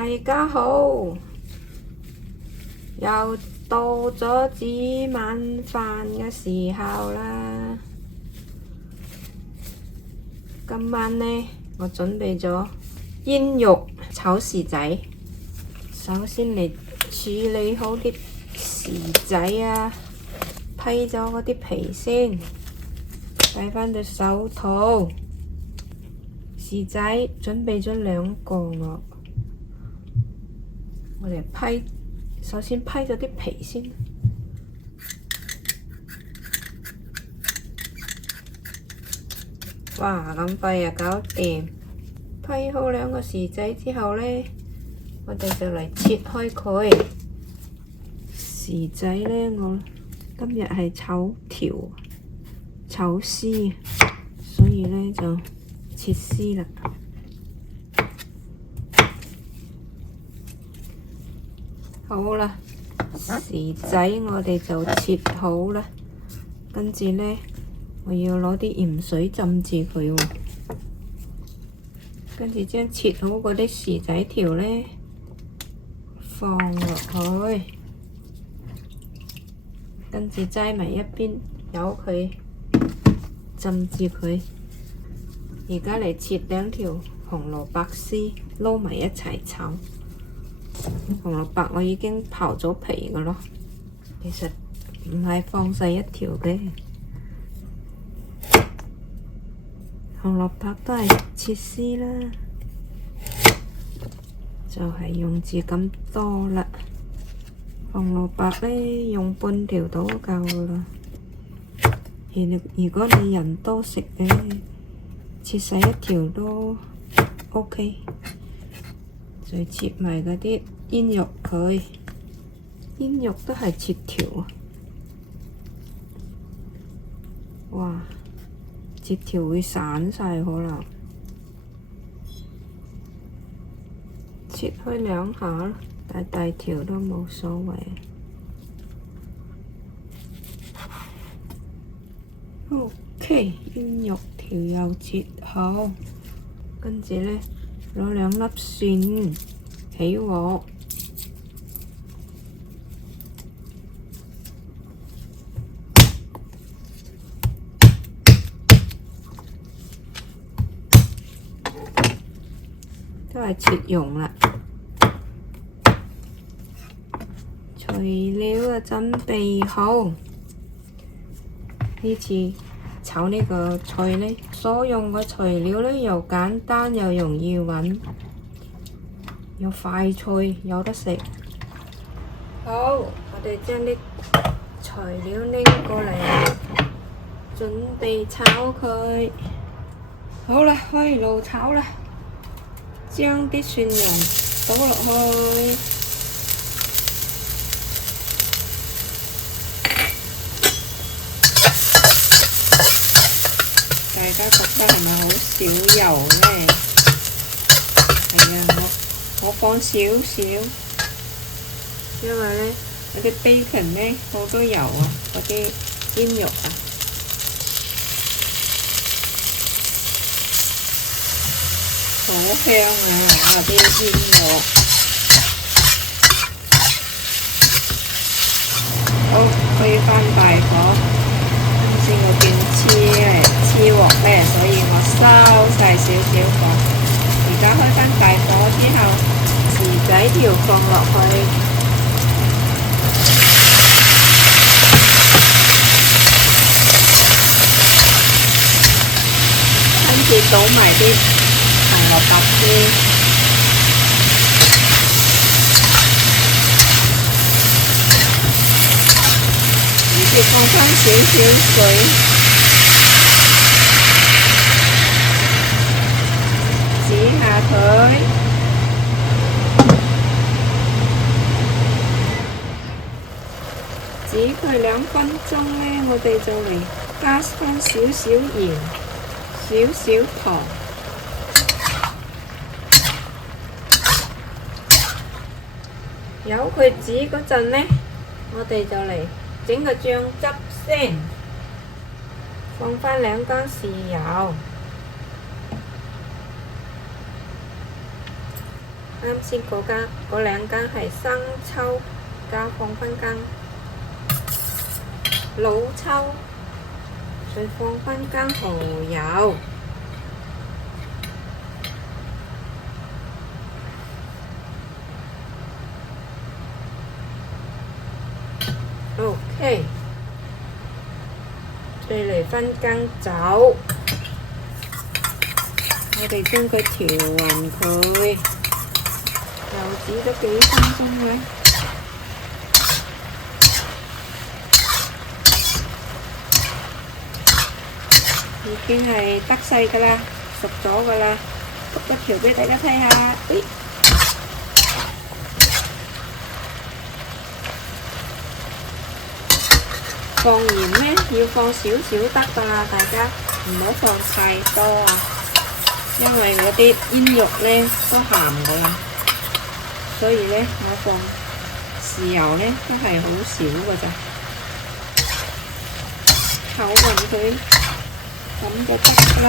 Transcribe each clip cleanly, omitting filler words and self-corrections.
大家好，又到咗煮晚飯嘅時候啦。今晚呢，我準備咗煙肉炒薯仔。首先嚟處理好啲薯仔啊，批咗嗰啲皮先，戴返對手套。薯仔準備咗2個喎，我哋首先批咗啲皮先。哇，咁快又搞掂！批好2個薯仔之後呢，我哋就嚟切開佢。薯仔呢，我今日係炒絲，所以呢就切絲啦。好啦，薯仔我哋就切好啦，跟住呢，我要攞啲鹽水浸住佢喎，跟住將切好嗰啲薯仔條呢放落去，跟住擠埋一邊，由佢浸住佢。而家嚟切2條紅蘿蔔絲，撈埋一齊炒。紅蘿蔔我已經刨咗皮㗎囉，其實唔係放晒一條嘅。紅蘿蔔都係切絲啦，就係用住咁多啦。紅蘿蔔呢，用半條都夠㗎喇。如果你人多食嘅，切細1條都 OK。再切埋嗰啲煙肉佢，煙肉都係切條啊！哇，切條會散晒可能，切開2下啦，大條都冇所謂。OK， 煙肉條又切好，跟住呢，攞2粒蒜起鑊，都係切蓉啦。材料啊準備好，呢次炒呢個菜呢，所用嘅材料呢又簡單又容易揾，又快脆有得食。好，我哋將啲材料拎過嚟，準備炒佢。好啦，開爐炒啦，將啲蒜蓉倒落去。大家覺得係咪好少油呢？係啊，我放少少，因為呢嗰啲 bacon 呢好多油啊，嗰啲煙肉啊，好香啊！啲煙肉，好，開返大火。先我見黐鑊呢，所以我收晒少少火。而家開返大火之後，薯仔條放落去，跟住倒埋啲紅蘿蔔絲，跟住放返少少水。煮下佢，煮佢2分鐘呢，我哋就嚟加返少少鹽，少少糖，由佢煮嗰陣呢，我哋就嚟整個醬汁先，放返2羹豉油。啱先嗰兩間係生抽加放返間老抽，再放返間蠔油。OK， 再嚟返間酒，我哋將佢調勻佢，又煮咗幾分鐘咧。已經係得勢㗎啦，熟咗㗎啦，篤一條俾大家睇下。放鹽呢，要放少少得㗎啦，大家唔好放太多啊，因為嗰啲煙肉呢都鹹㗎啦，所以呢我放豉油呢都係好少㗎咋，炒勻佢咁就得㗎啦。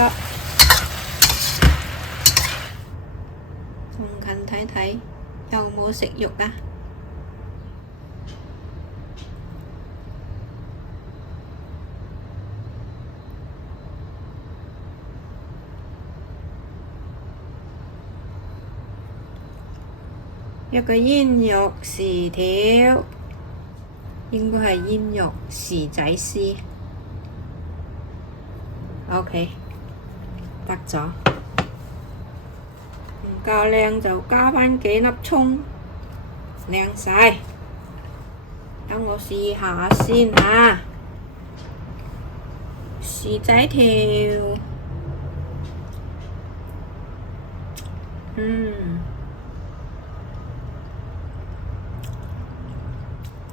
咁近睇睇有冇食肉啊？一個煙肉薯條，應該係煙肉薯仔絲。OK， 得咗。唔夠靚就加返幾粒葱，靚晒。等我試下先嚇。薯仔條，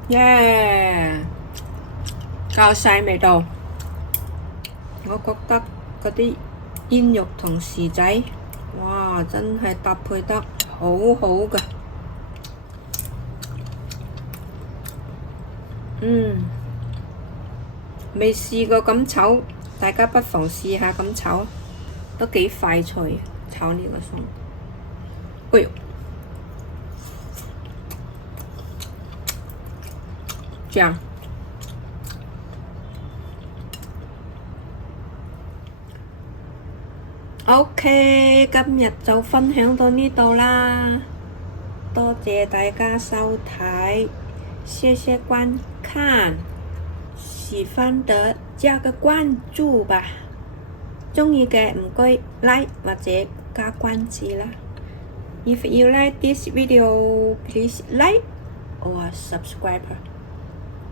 耶！夠晒味道，我覺得嗰啲煙肉同薯仔，哇，真係搭配得好好㗎。未試過咁炒，大家不妨試下咁炒，都幾快脆炒呢個餸。哎呦！醬，OK， 今日就分享到呢度啦，多謝大家收睇，謝謝觀看，喜歡的加個關注吧，鍾意嘅唔該 like 或者加關注啦。If you like this video, please like or subscribe.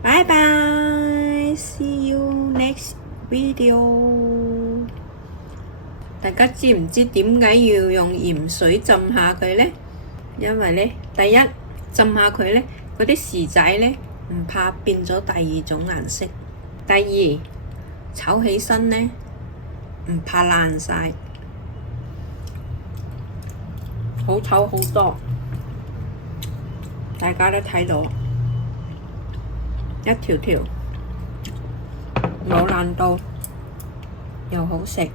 Bye bye, see you next video. 大家知唔知點解要用鹽水浸下佢呢？因為呢，第一浸下佢呢，嗰啲薯仔呢唔怕變咗第二種顏色；第二炒起身呢唔怕爛晒，好炒好多。大家都睇到。一條條冇爛到，又好食。